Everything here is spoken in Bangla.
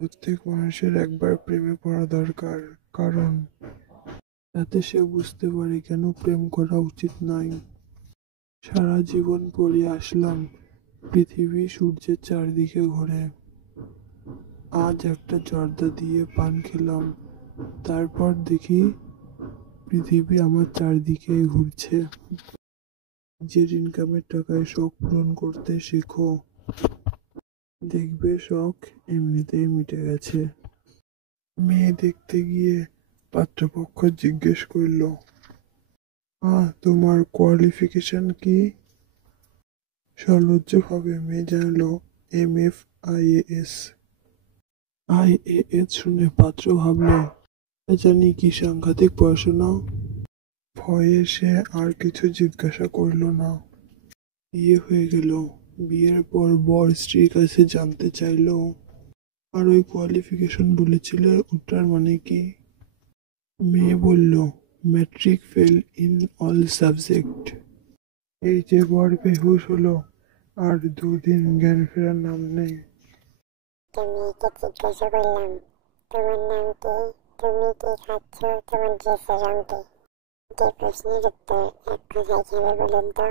প্রত্যেক মানুষের একবার প্রেমে পড়া দরকার, কারণ তাতে সে বুঝতে পারে কেন প্রেম করা উচিত নয়। সারা জীবন পড়ে আসলাম পৃথিবী সূর্যের চারদিকে ঘোরে। আজ একটা জর্দা দিয়ে পান খেলাম, তারপর দেখি পৃথিবী আমার চারদিকে ঘুরছে। নিজের ইনকামের টাকায় শখ পূরণ করতে শেখো, দেখবে শখ এমনিতেই মিটে গেছে। মেয়ে দেখতে গিয়ে পাত্রপক্ষ জিজ্ঞেস করল, তোমার কোয়ালিফিকেশন কি? সলজ্জভাবে মেয়ে জানালো, MF IAS। IAS শুনে পাত্র ভাবল, জানি কি সাংঘাতিক পড়াশোনা। ভয়ে সে আর কিছু জিজ্ঞাসা করল না। বিয়ে হয়ে গেল। বিয়ের পর বর স্ত্রীর কাছে জানতে চাইল, আর ওই কোয়ালিফিকেশন বলেছিলে, ওটার মানে কি? মেয়ে বলল, matric fail in all subject. এই যে বর বেহুশ হলো, আর 2 দিন জ্ঞান ফেরার নাম নেই। মেয়েকে জিজ্ঞাসা করলাম, তোমার নাম কি? তুমি কি খাচ্ছ? তোমার ড্রেসের রং কি? যে প্রশ্নের উত্তর এক কথায় কি হবে বলুন তো?